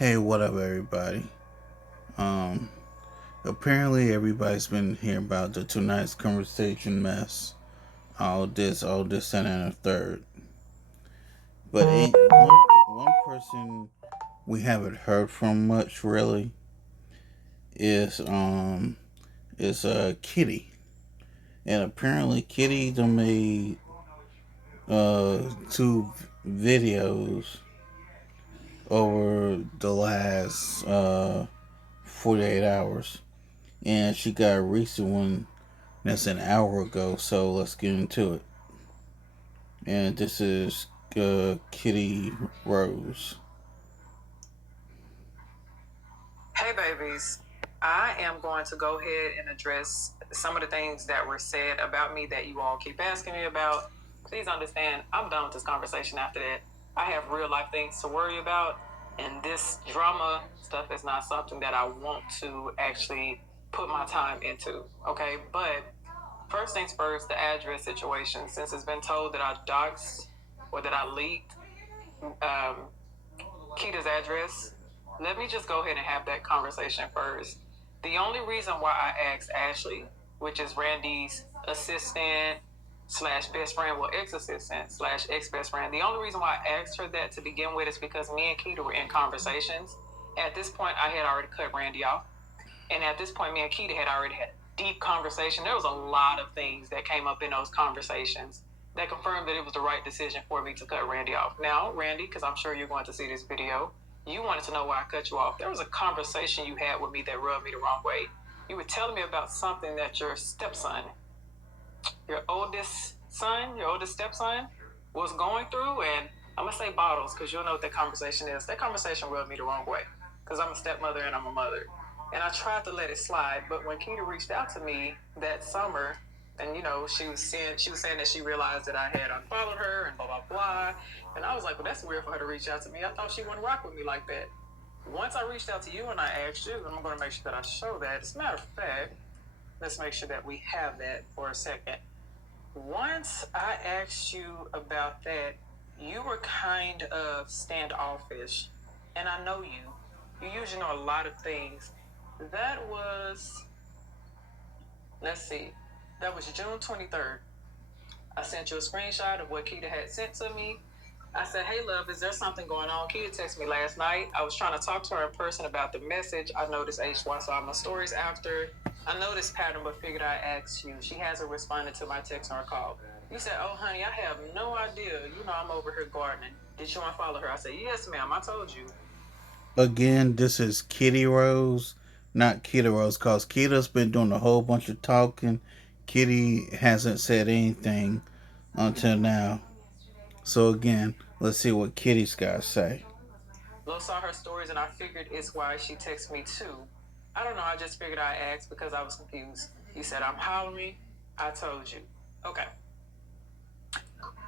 Hey, what up, everybody? Um, Apparently everybody's been hearing about the tonight's conversation mess. All this, and a third. But one person we haven't heard from much really is Kitty, and apparently Kitty done made two videos over the last 48 hours, and she got a recent one that's an hour ago, so let's get into it. And this is Kitty Rose. Hey, babies. I am going to go ahead and address some of the things that were said about me that you all keep asking me about. Please understand, I'm done with this conversation after that. I have real life things to worry about, and this drama stuff is not something that I want to actually put my time into. Okay, but first things first, the address situation. Since it's been told that I doxed or that I leaked um, Kita's address, let me just go ahead and have that conversation first. The only reason why I asked Ashley, which is Randy's assistant slash best friend, well, ex-assistant slash ex-best friend, the only reason why I asked her that to begin with is because me and Kita were in conversations. At this point, I had already cut Randy off. And at this point, me and Kita had already had a deep conversation. There was a lot of things that came up in those conversations that confirmed that it was the right decision for me to cut Randy off. Now, Randy, because I'm sure you're going to see this video, you wanted to know why I cut you off. There was a conversation you had with me that rubbed me the wrong way. You were telling me about something that your stepson, your oldest son, your oldest stepson, was going through. And I'm going to say bottles because you'll know what that conversation is. That conversation rubbed me the wrong way because I'm a stepmother and I'm a mother. And I tried to let it slide, but when Keita reached out to me that summer, and she was saying that she realized that I had unfollowed her and blah blah blah, and I was like, well, that's weird for her to reach out to me. I thought she wouldn't rock with me like that. Once I reached out to you and I asked you, and I'm going to make sure that I show that. As a matter of fact, let's make sure that we have that for a second. Once I asked you about that, you were kind of standoffish, and I know you. You usually know a lot of things. That was, let's see, that was June 23rd. I sent you a screenshot of what Keita had sent to me. I said, hey, love, is there something going on? Keita texted me last night. I was trying to talk to her in person about the message. I noticed HY saw my stories after. I noticed pattern, but figured I'd ask you. She hasn't responded to my text or call. You said, oh, honey, I have no idea. You know I'm over here gardening. Did you unfollow her? I said, yes, ma'am, I told you. Again, this is Kitty Rose, not Kitty Rose, cause Kita's been doing a whole bunch of talking. Kitty hasn't said anything until now. So again, let's see what Kitty's got to say. Lo saw her stories and I figured it's why she texted me too. I don't know, I just figured I'd ask because I was confused. You said I'm hollering. I told you. Okay.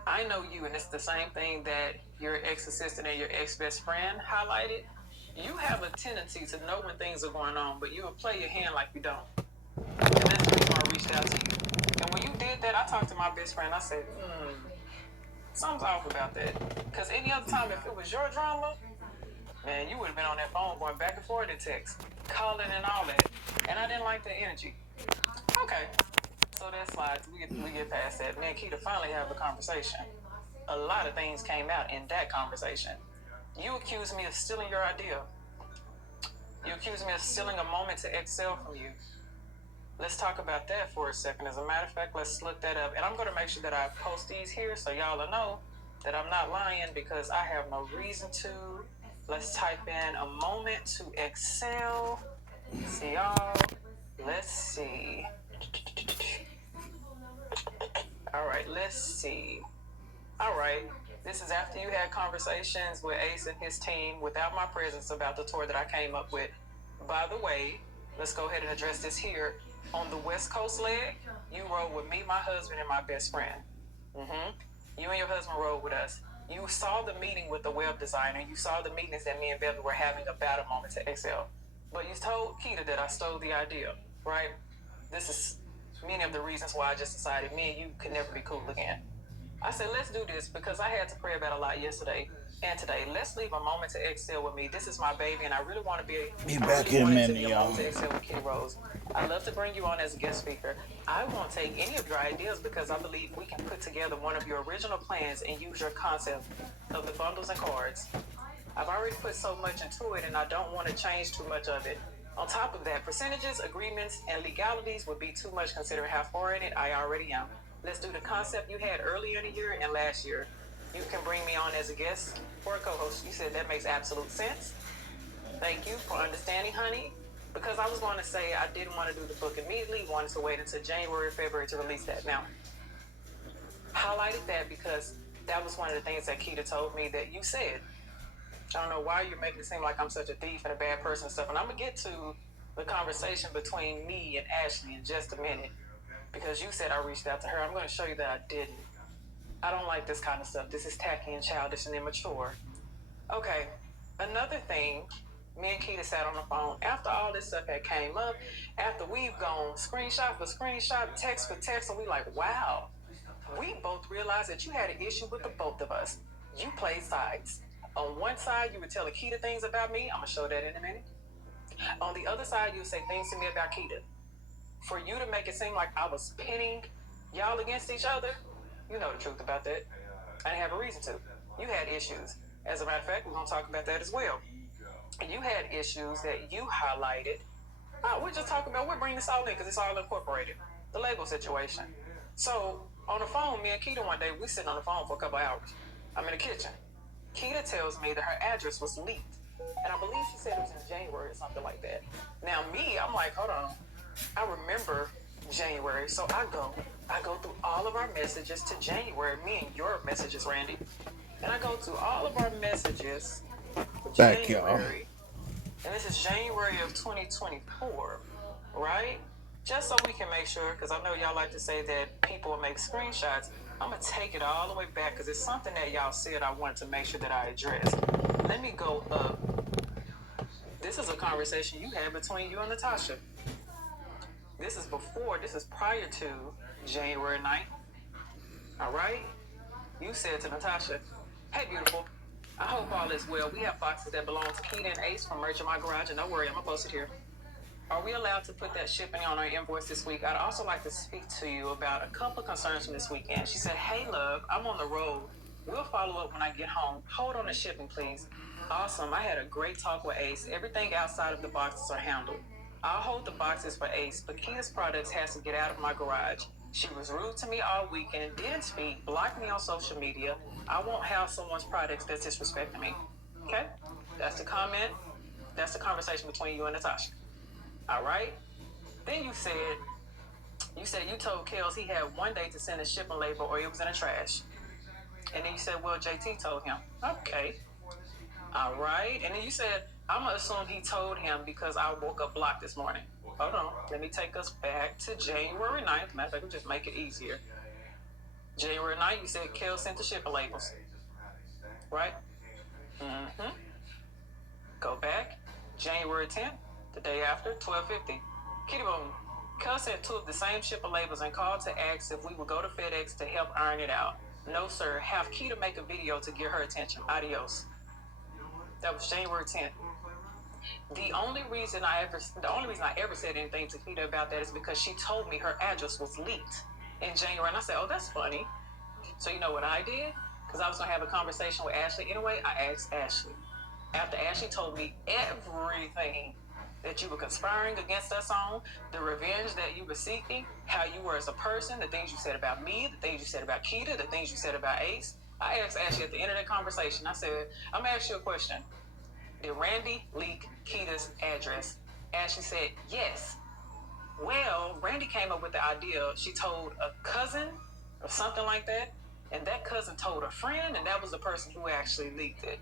I know you, and it's the same thing that your ex assistant and your ex best friend highlighted. You have a tendency to know when things are going on, but you will play your hand like you don't. And that's the reason I reached out to you. And when you did that, I talked to my best friend. I said, something's off about that. Because any other time, if it was your drama, man, you would have been on that phone going back and forth in text, calling and all that. And I didn't like the energy. Okay. So that slides. We get past that. Me and Keita finally have a conversation. A lot of things came out in that conversation. You accused me of stealing your idea. You accused me of stealing a moment to excel from you. Let's talk about that for a second. As a matter of fact, let's look that up. And I'm going to make sure that I post these here so y'all will know that I'm not lying because I have no reason to. Let's type in a moment to excel. See y'all. Let's see. All right, let's see. All right. This is after you had conversations with Ace and his team without my presence about the tour that I came up with. By the way, let's go ahead and address this here. On the West Coast leg, you rode with me, my husband, and my best friend. You and your husband rode with us. You saw the meeting with the web designer. You saw the meetings that me and Beverly were having about a moment to excel. But you told Keita that I stole the idea, right? This is many of the reasons why I just decided me and you could never be cool again. I said, let's do this because I had to pray about a lot yesterday. And today, let's leave a moment to exhale with me. This is my baby, and I really want to be. Be I back really in a want it to minute, be a y'all. moment to exhale with Kitty Rose. I love to bring you on as a guest speaker. I won't take any of your ideas because I believe we can put together one of your original plans and use your concept of the bundles and cards. I've already put so much into it, and I don't want to change too much of it. On top of that, percentages, agreements, and legalities would be too much considering how far in it I already am. Let's do the concept you had earlier in the year and last year. You can bring me on as a guest or a co-host. You said that makes absolute sense. Thank you for understanding, honey. Because I was going to say I didn't want to do the book immediately, wanted to wait until January, February to release that. Now, highlighted that because that was one of the things that Keita told me that you said. I don't know why you're making it seem like I'm such a thief and a bad person and stuff. And I'm going to get to the conversation between me and Ashley in just a minute because you said I reached out to her. I'm going to show you that I didn't. I don't like this kind of stuff. This is tacky and childish and immature. Okay, another thing, me and Keita sat on the phone after all this stuff had came up, after we've gone screenshot for screenshot, text for text, and we like, wow, we both realized that you had an issue with the both of us. You played sides. On one side, you were telling Keita things about me. I'm gonna show that in a minute. On the other side, you would say things to me about Keita. For you to make it seem like I was pinning y'all against each other, you know the truth about that. I didn't have a reason to. You had issues. As a matter of fact, we're gonna talk about that as well. You had issues that you highlighted. We're just talking about, we're bringing this all in because it's all incorporated. The label situation. So on the phone, me and Keita one day, we sitting on the phone for a couple hours. I'm in the kitchen. Keita tells me that her address was leaked. And I believe she said it was in January or something like that. Now me, I'm like, hold on. I remember January. So I go through all of our messages to January, me and your messages, Randy. And I go through all of our messages for Back, y'all. January. And this is January of 2024, right? Just so we can make sure, because I know y'all like to say that people make screenshots. I'm going to take it all the way back because it's something that y'all said I wanted to make sure that I addressed. Let me go up. This is a conversation you had between you and Natasha. This is prior to January 9th. All right? You said to Natasha, hey, beautiful, I hope all is well. We have boxes that belong to Keita and Ace from Merch in My Garage, and don't worry, I'm going to post it here. Are we allowed to put that shipping on our invoice this week? I'd also like to speak to you about a couple of concerns from this weekend. She said, hey, love, I'm on the road. We'll follow up when I get home. Hold on the shipping, please. Awesome. I had a great talk with Ace. Everything outside of the boxes are handled. I'll hold the boxes for Ace, but Kita's products has to get out of my garage. She was rude to me all weekend, didn't speak, blocked me on social media. I won't have someone's products that's disrespecting me. Okay? That's the comment. That's the conversation between you and Natasha. All right? Then you said you told Kels he had one day to send a shipping label or it was in the trash. And then you said, well, JT told him. Okay. All right. And then you said, I'm going to assume he told him because I woke up blocked this morning. Hold on. Let me take us back to January 9th. Matter of fact, we'll just make it easier. January 9th, you said Kels sent the shipping labels. Right? Mm-hmm. Go back. January 10th, the day after, 12:50. Kitty Boom. Kel sent two of the same shipping labels and called to ask if we would go to FedEx to help iron it out. No, sir. Have Kita make a video to get her attention. Adios. That was January 10th. The only reason I ever said anything to Kita about that is because she told me her address was leaked in January. And I said, oh, that's funny. So you know what I did? Because I was going to have a conversation with Ashley anyway, I asked Ashley. After Ashley told me everything that you were conspiring against us on, the revenge that you were seeking, how you were as a person, the things you said about me, the things you said about Keita, the things you said about Ace, I asked Ashley at the end of that conversation, I said, I'm going to ask you a question. Did Randy leak Keita's address? Ashley said, yes. Well, Randy came up with the idea. She told a cousin or something like that, and that cousin told a friend, and that was the person who actually leaked it.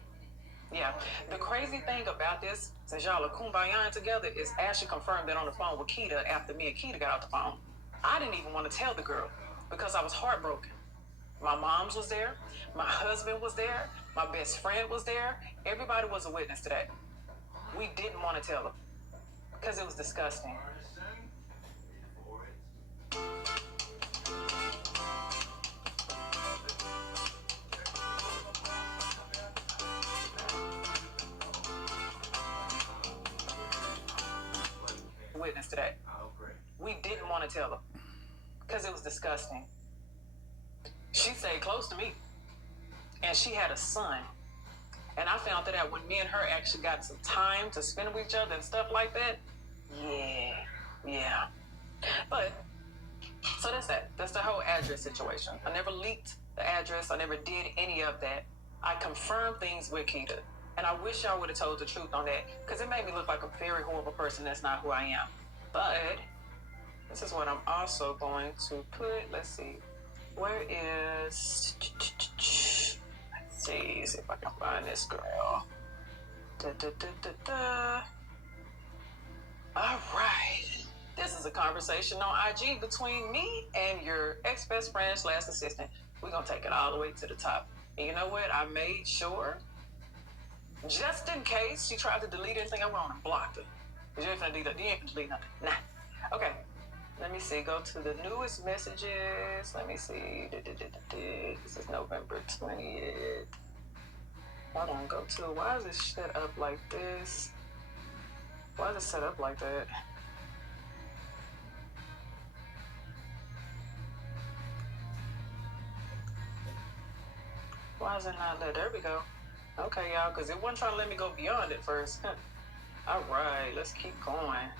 Yeah. The crazy thing about this, since y'all are kumbayaing together, is Ashley confirmed that on the phone with Keita after me and Keita got off the phone. I didn't even want to tell the girl because I was heartbroken. My mom's was there. My husband was there. My best friend was there. Everybody was a witness to that. We didn't want to tell her because it was disgusting. witness to that. We didn't want to tell her because it was disgusting. She stayed close to me, and she had a son. And I found that out when me and her actually got some time to spend with each other and stuff like that. Yeah. But so that's that. That's the whole address situation. I never leaked the address. I never did any of that. I confirmed things with Keita. And I wish y'all would have told the truth on that because it made me look like a very horrible person. That's not who I am. But this is what I'm also going to put. Let's see. Where is... Let's see if I can find this girl. All right. This is a conversation on IG between me and your ex-best friend / assistant. We're going to take it all the way to the top. And you know what? I made sure, just in case she tried to delete anything, I'm going to block her. Because you ain't going to delete nothing. Nah. Okay. Let me see. Go to the newest messages. Let me see. This is November 20th. Hold on. Go to... Why is it set up like this? Why is it set up like that? Why is it not let? There we go. Okay, y'all, because it wasn't trying to let me go beyond it first. All right, let's keep going.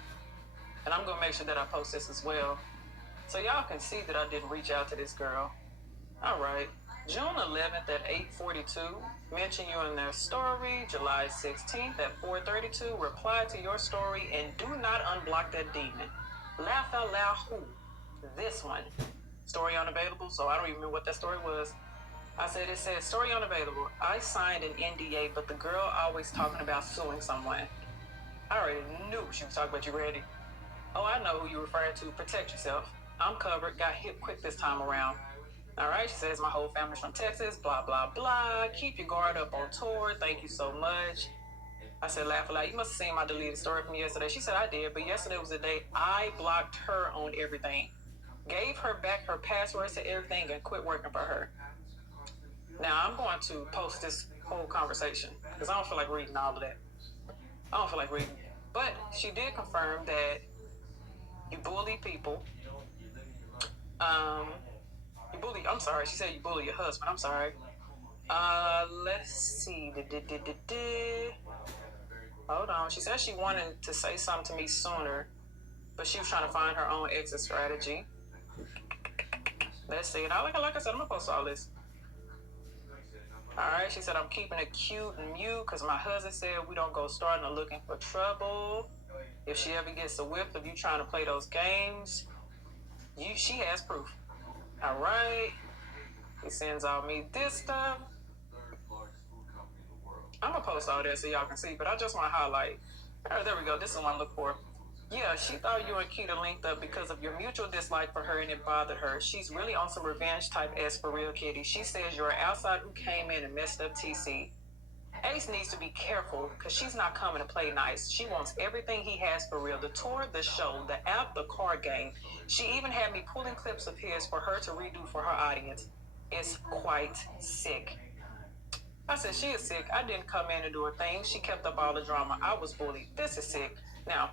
And I'm going to make sure that I post this as well. So y'all can see that I didn't reach out to this girl. All right. June 11th at 8:42, mention you in their story. July 16th at 4:32, reply to your story and do not unblock that demon. Laugh out loud who? This one. Story unavailable, so I don't even remember what that story was. I said, it said, story unavailable. I signed an NDA, but the girl always talking about suing someone. I already knew she was talking about you, Randy. Oh, I know who you're referring to. Protect yourself. I'm covered. Got hit quick this time around. All right, she says, my whole family's from Texas, blah, blah, blah. Keep your guard up on tour. Thank you so much. I said, laugh aloud. You must have seen my deleted story from yesterday. She said, I did, but yesterday was the day I blocked her on everything. Gave her back her passwords to everything and quit working for her. Now, I'm going to post this whole conversation because I don't feel like reading all of that. I don't feel like reading. But she did confirm that you bully people. I'm sorry. She said you bully your husband. I'm sorry. Let's see. Hold on. She said she wanted to say something to me sooner, but she was trying to find her own exit strategy. Let's see. And like I said, I'm going to post all this. All right. She said, I'm keeping it cute and mute because my husband said we don't go starting or looking for trouble. If she ever gets a whiff of you trying to play those games, she has proof. All right. He sends all me this stuff. I'm going to post all that so y'all can see, but I just want to highlight. All right, there we go. This is what I'm looking for. Yeah, she thought you and Keita linked up because of your mutual dislike for her and it bothered her. She's really on some revenge type S for real, Kitty. She says you're an outsider who came in and messed up TC. Ace needs to be careful because she's not coming to play nice. She wants everything he has for real. The tour, the show, the app, the card game. She even had me pulling clips of his for her to redo for her audience. It's quite sick. I said, she is sick. I didn't come in and do a thing. She kept up all the drama. I was bullied. This is sick. Now,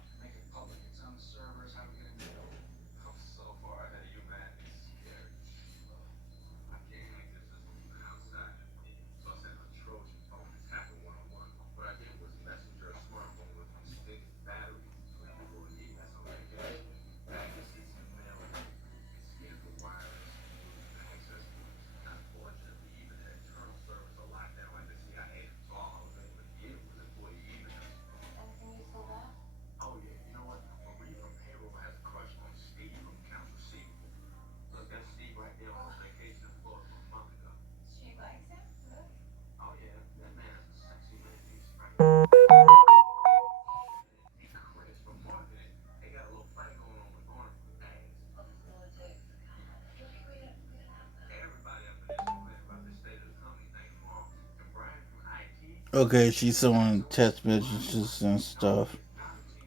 Okay, she's showing text messages and stuff.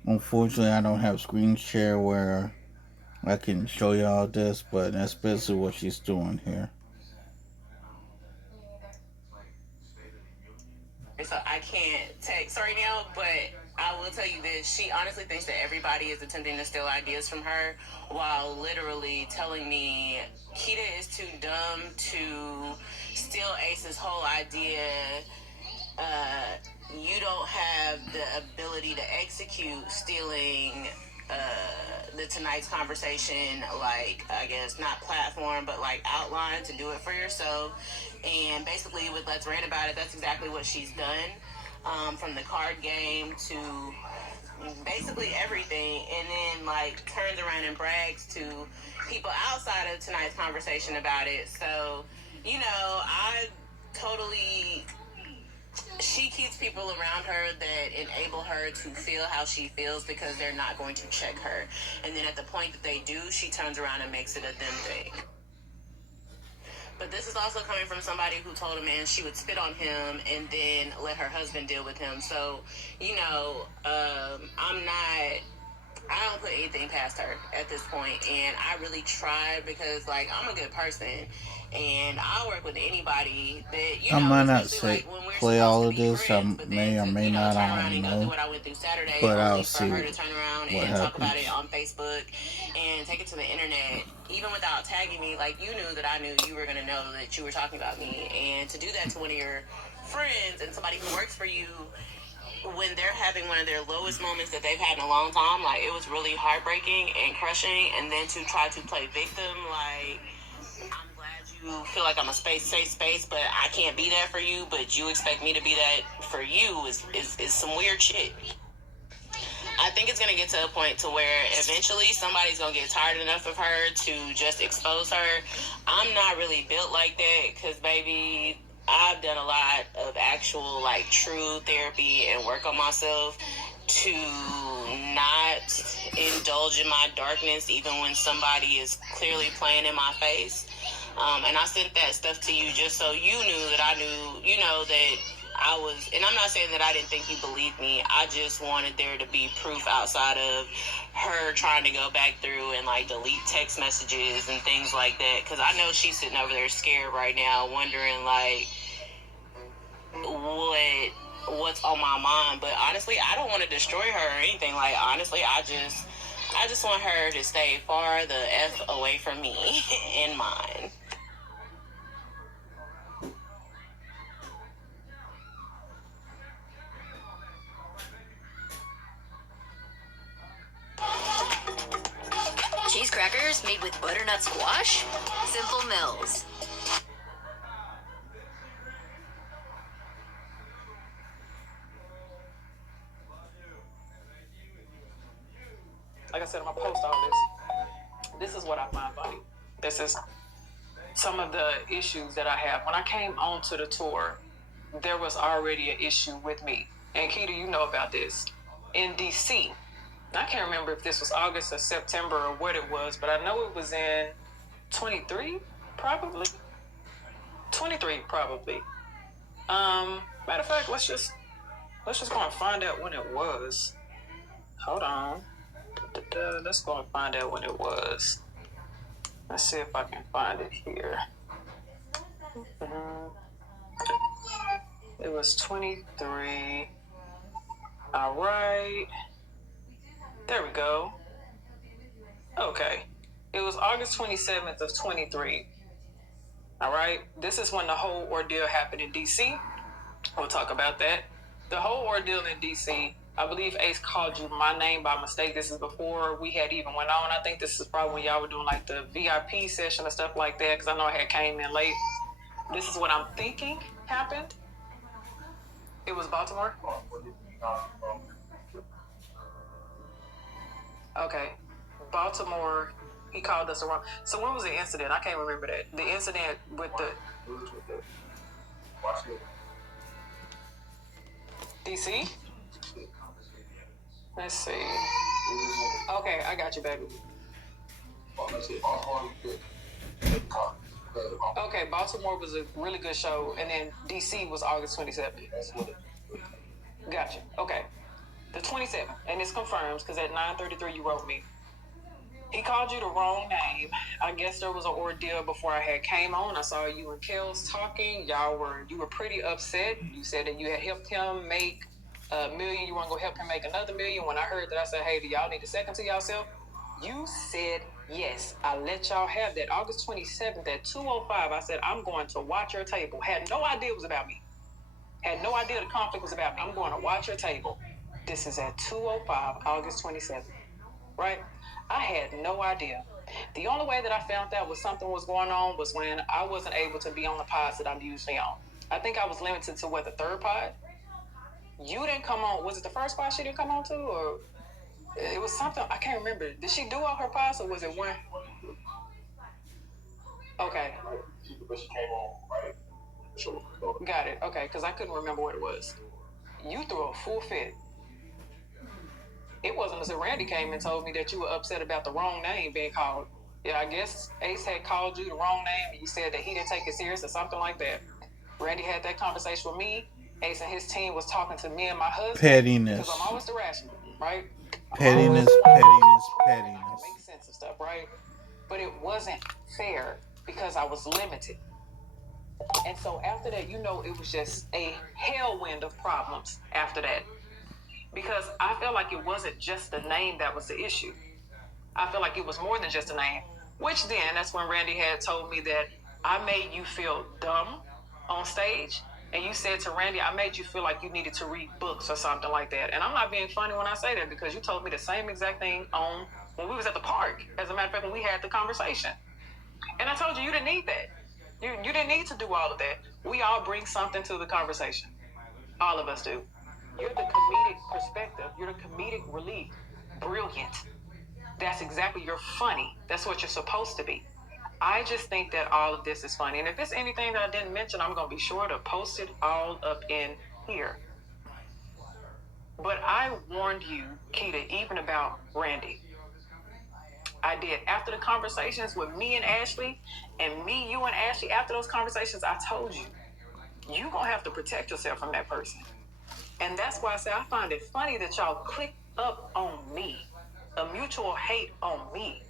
Unfortunately, I don't have screen share where I can show y'all this, but that's basically what she's doing here. So I can't text right now, but I will tell you this. She honestly thinks that everybody is attempting to steal ideas from her while literally telling me Kita is too dumb to steal Ace's whole idea. You don't have the ability to execute stealing the tonight's conversation, like, I guess not platform, but like outline to do it for yourself. And basically, with Let's Rant About It, that's exactly what she's done. From the card game to basically everything, and then like turns around and brags to people outside of tonight's conversation about it. So, I totally, she keeps people around her that enable her to feel how she feels because they're not going to check her. And then at the point that they do, she turns around and makes it a them thing. But this is also coming from somebody who told a man she would spit on him and then let her husband deal with him. So, I don't put anything past her at this point, and I really try because, like, I'm a good person, and I'll work with anybody that I might not especially say like when we're play supposed all to of be this. I friends, but may or then may not. turn I around don't and go through know, what I went through Saturday, but I'll only for her see to turn around what and talk about it happens. on Facebook and take it to the internet, even without tagging me. Like, you knew that I knew you were gonna know that you were talking about me, and to do that to one of your friends and somebody who works for you when they're having one of their lowest moments that they've had in a long time, like, it was really heartbreaking and crushing. And then to try to play victim, like, I'm glad you feel like I'm a safe space, but I can't be there for you, but you expect me to be that for you is some weird shit. I think it's gonna get to a point to where eventually somebody's gonna get tired enough of her to just expose her. I'm not really built like that because, baby, I've done a lot of actual, like, true therapy and work on myself to not indulge in my darkness even when somebody is clearly playing in my face. And I sent that stuff to you just so you knew that I knew, that I was, and I'm not saying that I didn't think you believed me. I just wanted there to be proof outside of her trying to go back through and like delete text messages and things like that. Because I know she's sitting over there scared right now, wondering like what's on my mind. But honestly, I don't want to destroy her or anything. Like, honestly, I just want her to stay far the F away from me and mine. Cheese crackers made with butternut squash? Simple Mills. Like I said, I'm gonna post all this. This is what I find funny. This is some of the issues that I have. When I came onto the tour, there was already an issue with me. And Kittie, you know about this. In DC, I can't remember if this was August or September or what it was, but I know it was in 23, probably. 23, probably. Matter of fact, let's just go and find out when it was. Hold on. Let's go and find out when it was. Let's see if I can find it here. It was 23. All right. There we go. Okay. It was August 27th of 23. All right. This is when the whole ordeal happened in DC. We'll talk about that. The whole ordeal in DC, I believe Ace called you my name by mistake. This is before we had even went on. I think this is probably when y'all were doing like the VIP session and stuff like that, because I know I had came in late. This is what I'm thinking happened. It was Baltimore? Okay. Baltimore, he called us around. So when was the incident? I can't remember that. The incident with the DC? Let's see. Okay, I got you, baby. Okay, Baltimore was a really good show, and then DC was August 27th. Gotcha. Okay. The 27th, and it's confirmed because at 9:33 you wrote me. He called you the wrong name. I guess there was an ordeal before I had came on. I saw you and Kels talking. You were pretty upset. You said that you had helped him make $1 million, you want to go help him make another $1 million. When I heard that, I said, hey, do y'all need a second to yourself? You said yes. I let y'all have that. August 27th at 2:05, I said, I'm going to watch your table. Had no idea it was about me. Had no idea the conflict was about me. I'm going to watch your table. This is at 2:05, August 27th, right? I had no idea. The only way that I found out was something was going on was when I wasn't able to be on the pods that I'm usually on. I think I was limited to the third pod. You didn't come on. Was it the first pod she didn't come on to, or it was something? I can't remember. Did she do all her pods, or was it one? Okay. Got it. Okay, because I couldn't remember what it was. You threw a full fit. It wasn't until Randy came and told me that you were upset about the wrong name being called. Yeah, I guess Ace had called you the wrong name, and you said that he didn't take it serious or something like that. Randy had that conversation with me. Ace and his team was talking to me and my husband. Pettiness. Because I'm always the rational, right? Pettiness. Make sense of stuff, right? But it wasn't fair because I was limited. And so after that, it was just a whirlwind of problems after that. Because I felt like it wasn't just the name that was the issue. I feel like it was more than just a name. Which then, that's when Randy had told me that I made you feel dumb on stage. And you said to Randy, I made you feel like you needed to read books or something like that. And I'm not being funny when I say that, because you told me the same exact thing when we was at the park. As a matter of fact, when we had the conversation. And I told you didn't need that. You didn't need to do all of that. We all bring something to the conversation. All of us do. You're the comedic perspective. You're the comedic relief. Brilliant. That's exactly, you're funny. That's what you're supposed to be. I just think that all of this is funny. And if it's anything that I didn't mention, I'm going to be sure to post it all up in here. But I warned you, Keita, even about Randy. I did. After the conversations with me and Ashley, and me, you and Ashley, after those conversations, I told you, you're going to have to protect yourself from that person. And that's why I say I find it funny that y'all clicked up on me. A mutual hate on me.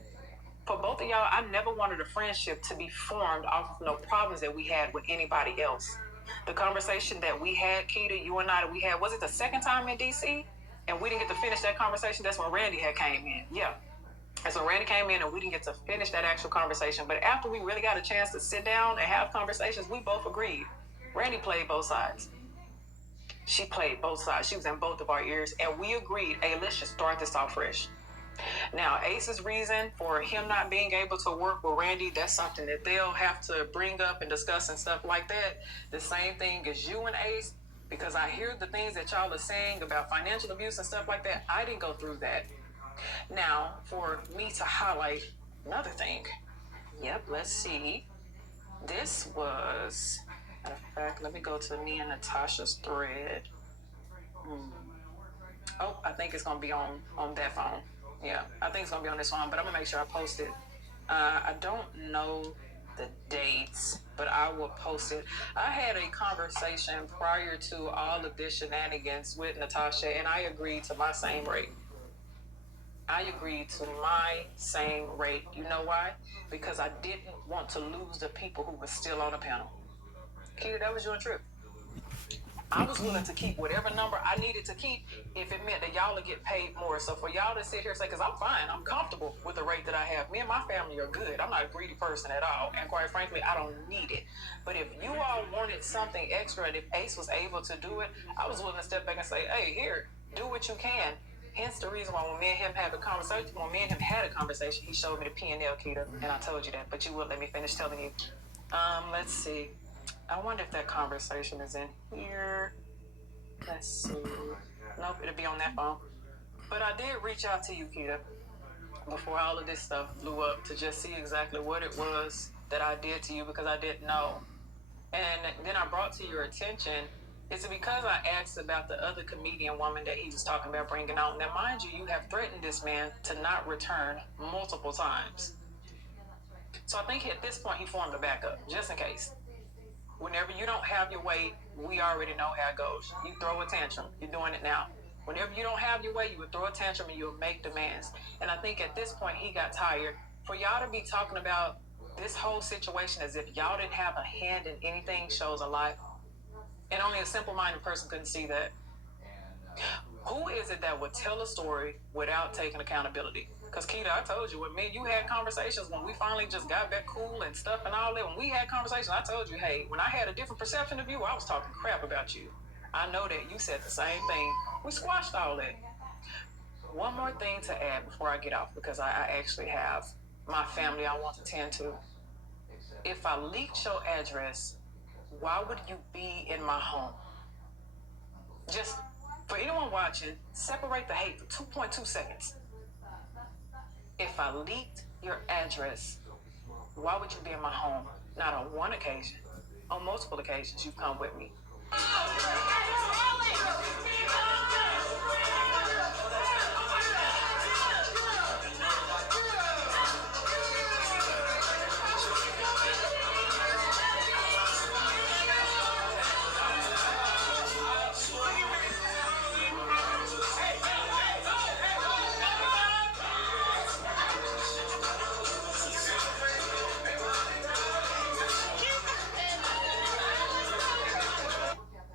For both of y'all, I never wanted a friendship to be formed off of no problems that we had with anybody else. The conversation that we had, Keita, you and I, that we had, was it the second time in DC? And we didn't get to finish that conversation? That's when Randy had came in. Yeah. And so Randy came in and we didn't get to finish that actual conversation. But after we really got a chance to sit down and have conversations, we both agreed. Randy played both sides. She played both sides. She was in both of our ears. And we agreed, hey, let's just start this off fresh. Now, Ace's reason for him not being able to work with Randy, that's something that they'll have to bring up and discuss and stuff like that. The same thing as you and Ace, because I hear the things that y'all are saying about financial abuse and stuff like that. I didn't go through that. Now, for me to highlight another thing. Yep, let's see. This was, matter of fact, let me go to me and Natasha's thread. Oh, I think it's going to be on that phone. Yeah, I think it's going to be on this phone, but I'm going to make sure I post it. I don't know the dates, but I will post it. I had a conversation prior to all of this shenanigans with Natasha, and I agreed to my same rate. I agreed to my same rate. You know why? Because I didn't want to lose the people who were still on the panel. Keita, that was your trip. I was willing to keep whatever number I needed to keep if it meant that y'all would get paid more. So for y'all to sit here and say, because I'm fine, I'm comfortable with the rate that I have. Me and my family are good. I'm not a greedy person at all. And quite frankly, I don't need it. But if you all wanted something extra, and if Ace was able to do it, I was willing to step back and say, hey, here, do what you can. Hence the reason why when me and him had a conversation, he showed me the P&L, Keita, and I told you that, but you wouldn't let me finish telling you. Let's see. I wonder if that conversation is in here. Let's see. Nope, it'll be on that phone. But I did reach out to you, Keita, before all of this stuff blew up, to just see exactly what it was that I did to you, because I didn't know. And then I brought to your attention, is it because I asked about the other comedian woman that he was talking about bringing on? Now, mind you, you have threatened this man to not return multiple times. So I think at this point he formed a backup, just in case. Whenever you don't have your way, we already know how it goes. You throw a tantrum. You're doing it now. Whenever you don't have your way, you would throw a tantrum and you would make demands. And I think at this point, he got tired. For y'all to be talking about this whole situation as if y'all didn't have a hand in anything shows a lot. And only a simple-minded person couldn't see that. Who is it that would tell a story without taking accountability? Because Keita, I told you, when me and you had conversations, when we finally just got back cool and stuff and all that, when we had conversations, I told you, hey, when I had a different perception of you, I was talking crap about you. I know that you said the same thing. We squashed all that. One more thing to add before I get off, because I actually have my family I want to tend to. If I leaked your address, why would you be in my home? Just for anyone watching, separate the hate for 2.2 seconds. If I leaked your address, why would you be in my home? Not on one occasion, on multiple occasions, you've come with me.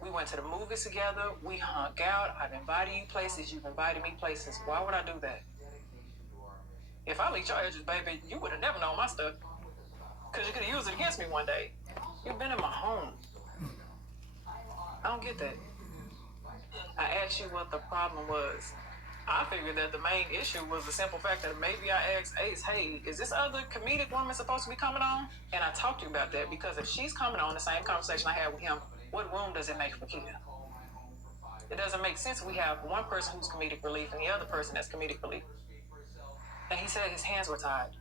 We went to the movies together. We hung out. I've invited you places. You've invited me places. Why would I do that? If I leaked your address, baby, you would have never known my stuff. Because you could have used it against me one day. You've been in my home. I don't get that. I asked you what the problem was. I figured that the main issue was the simple fact that maybe I asked Ace, hey, is this other comedic woman supposed to be coming on? And I talked to you about that because if she's coming on the same conversation I had with him, what room does it make for Kia? It doesn't make sense. We have one person who's comedic relief and the other person that's comedic relief. And he said his hands were tied.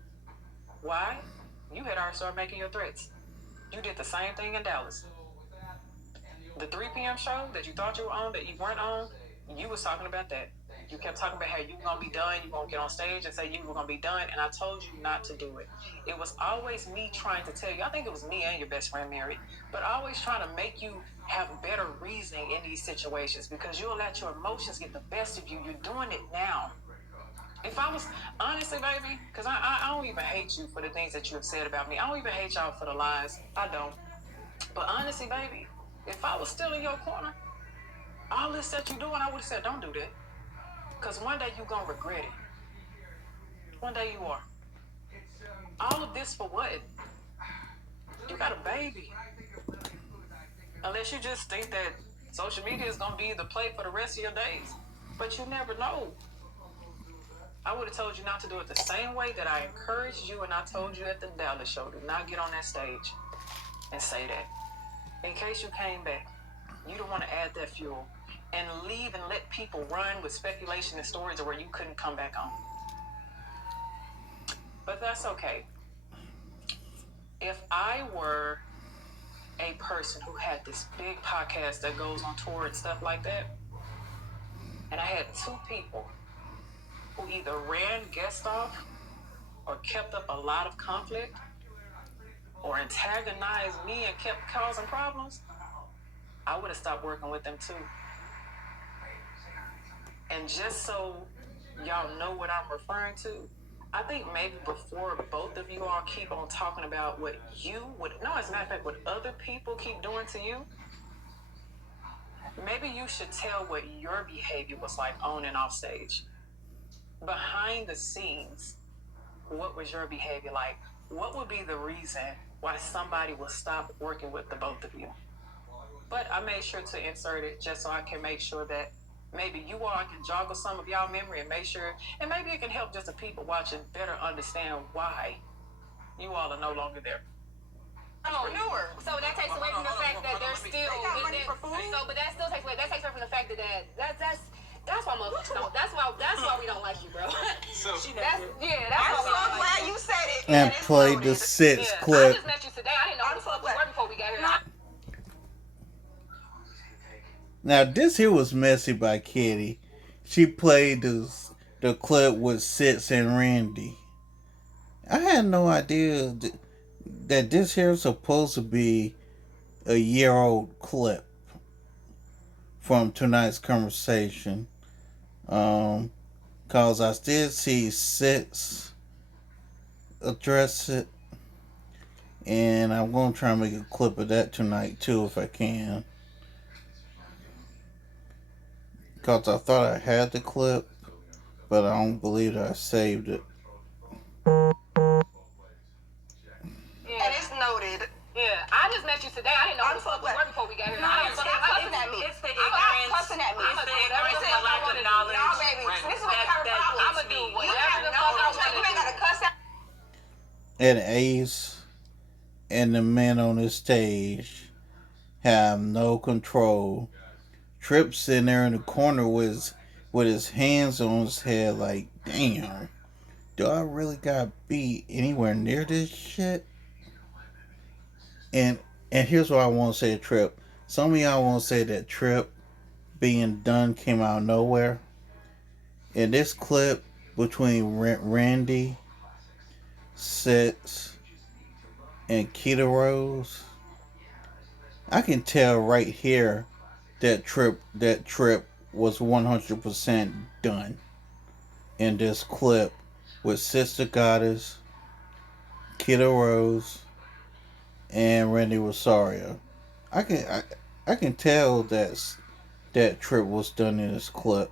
Why? You had already started making your threats. You did the same thing in Dallas. The 3 p.m. show that you thought you were on, that you weren't on, you was talking about that. You kept talking about how you were going to be done, you were going to get on stage and say you were going to be done, and I told you not to do it. It was always me trying to tell you, I think it was me and your best friend, Mary, but always trying to make you have better reasoning in these situations because you'll let your emotions get the best of you. You're doing it now. If I was, honestly, baby, because I don't even hate you for the things that you have said about me. I don't even hate y'all for the lies. I don't. But honestly, baby, if I was still in your corner, all this that you're doing, I would have said, don't do that. Because one day you're going to regret it. One day you are. All of this for what? You got a baby. Unless you just think that social media is going to be the play for the rest of your days. But you never know. I would have told you not to do it the same way that I encouraged you and I told you at the Dallas show. Do not get on that stage and say that. In case you came back, you don't want to add that fuel and leave and let people run with speculation and stories where you couldn't come back on. But that's okay. If I were a person who had this big podcast that goes on tour and stuff like that, and I had 2 people who either ran guest off or kept up a lot of conflict or antagonized me and kept causing problems, I would have stopped working with them too. And just so y'all know what I'm referring to, I think maybe before both of you all keep on talking about what you would, no, as a matter of fact, what other people keep doing to you, maybe you should tell what your behavior was like on and off stage. Behind the scenes, what was your behavior like? What would be the reason why somebody will stop working with the both of you? But I made sure to insert it just so I can make sure that maybe you all can joggle some of y'all memory and make sure, and maybe it can help just the people watching better understand why you all are no longer there. Oh, newer. So that takes away from the fact that they're still. They got money for food. So, but that still takes away. That takes away from the fact that's why motherfuckers don't. That's why we don't like you, bro. So That's I'm why we don't so like glad you. you said it. And it's played the loaded. 6 Yeah. I clip. just met you today. I didn't know who the fuck you were before we got here. Now this here was messy by Kittie. She played the clip with Sitz and Randy. I had no idea that this here is supposed to be a year-old clip from tonight's conversation. Cause I did see Sitz address it, and I'm gonna try and make a clip of that tonight too if I can. because I thought I had the clip, but I don't believe that I saved it. And it's noted. Yeah, I just met you today. I didn't know who the fuck you were before we got here. Stop cussing at me. It's the Stop ignorance. cussing at me. It's the ignorance and the lack of knowledge. Y'all, baby, this is what kind of problem. I'ma do You whatever have the no fuck I knowledge. want You to ain't gotta cuss at And Ace and the men on the stage have no control. Tripp's sitting there in the corner with his hands on his head, like, damn, do I really gotta be anywhere near this shit? And here's what I want to say to Trip. Some of y'all want to say that Trip being done came out of nowhere. In this clip between Randy, Sitz, and Keita Rose, I can tell right here that Trip was 100% done in this clip with Sister Goddess, Kiddo Rose, and Randy Rosario. I can tell that Trip was done in this clip.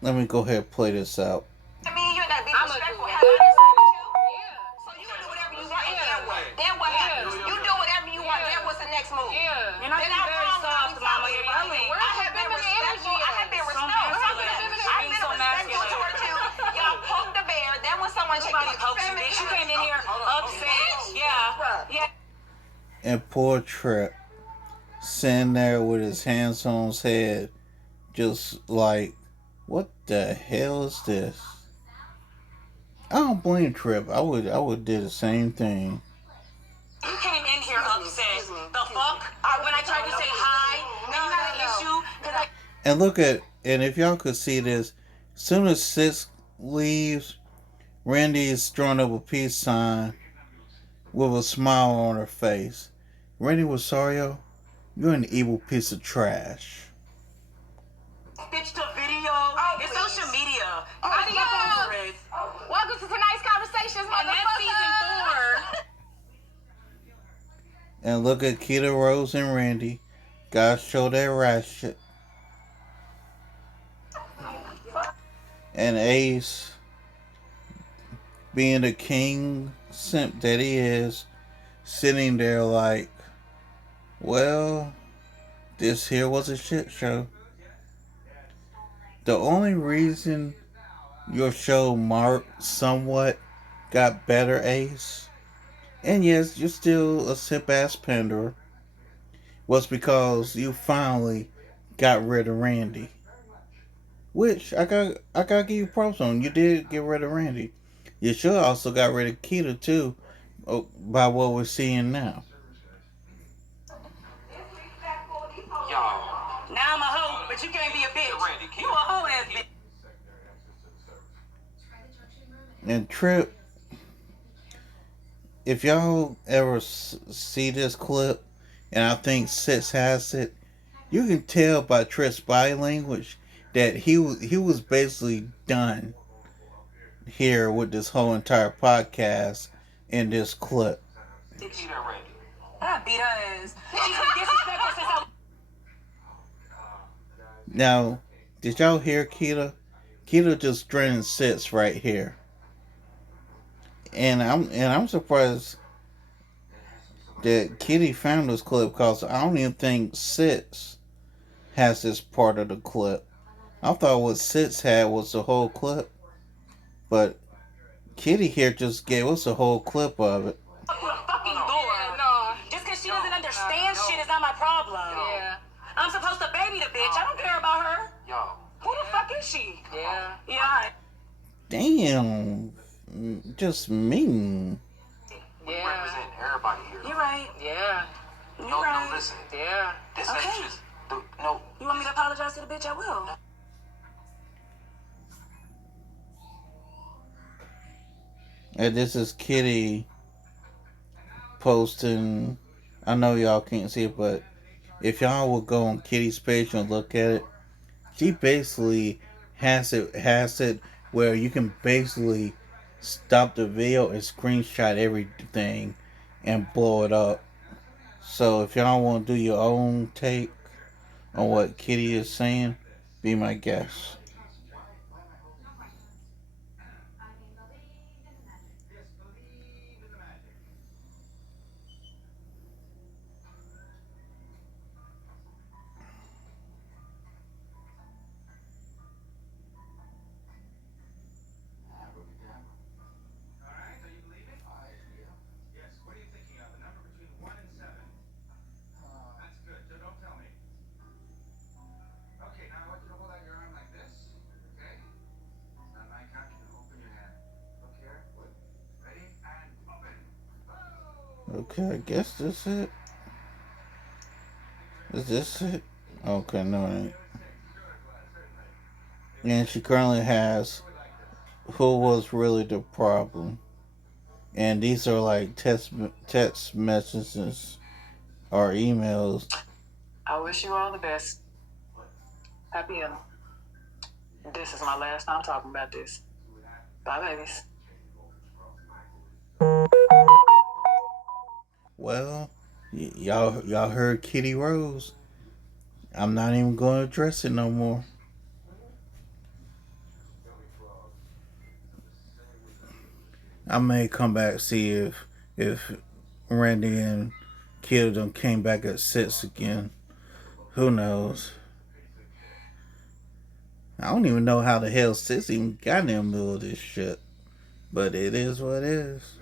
Let me go ahead and play this out. me. You ain't gotta be I'ma disrespectful. do Have I disrespected you? Yeah. So you can do whatever you want, and then what? Then what happens? You do whatever you want. Then what's the next move? Yeah. You're not Then being very soft, Mama. You're yelling. Where's I have been the feminine respectful. energy I have been at? respectful. masculine. I've Being been so respectful masculine. towards you. Y'all poked the bear. Then when someone checked Nobody poked you, bitch. You came in here upset. Yeah. Yeah. And poor Trip sitting there with his hands on his head, just like, what the hell is this? I don't blame Trip. I would do the same thing. You came in here upset. The fuck? When I tried to say hi, and you had an issue because And look at, and if y'all could see this, as soon as Sis leaves, Randy is throwing up a peace sign with a smile on her face. Randy Rosario, you're an evil piece of trash. stitched a video. It's social media. You Adios. got over it. Welcome to tonight's conversations, And that's season 4. And look at Keita Rose and Randy. Gotta show that ratchet. And Ace, being the king simp that he is, sitting there like, well, this here was a shit show. The only reason your show marked somewhat got better, Ace, and yes, you're still a simp ass panderer, was because you finally got rid of Randy. Which I gotta give you props on. You did get rid of Randy. You should also got rid of Keita too, by what we're seeing now. Y'all. Now I'm a hoe, but you can't be a bitch. You a hoe ass bitch. And Trip, if y'all ever see this clip, and I think Six has it, you can tell by Trip's body language that he was basically done here with this whole entire podcast in this clip. I beat her ass. She's been disrespectful since I. Now, did y'all hear Keita? Keita just stranded Six right here, and I'm surprised that Kittie found this clip because I don't even think Six has this part of the clip. I thought what Six had was the whole clip, but Kittie here just gave us a whole clip of it. Through a fucking door. No. Just because she doesn't understand shit is not my problem. Yeah. I'm supposed to baby the bitch. I don't care about her. Who the fuck is she? Yeah. Yeah. Damn, just mean. Yeah. Everybody here. You're right. Yeah. You're No, right. no, listen. Yeah. This Okay. ain't just. No. You want me to apologize to the bitch? I will. And this is Kittie posting. I know y'all can't see it, but if y'all will go on Kittie's page and look at it, she basically has it where you can basically stop the video and screenshot everything and blow it up. So if y'all want to do your own take on what Kittie is saying, Be my guest. Okay, I guess this it. Is this it? Okay, no, it ain't. And she currently has who was really the problem. And these are like text messages or emails. I wish you all the best. Happy ending. This is my last time talking about this. Bye, babies. Well, y'all heard Kitty Rose. I'm not even going to address it no more. I may come back see if Randy and Kitty them came back at 6 again. Who knows? I don't even know how the hell Sis even got in the middle of this shit. But it is what it is.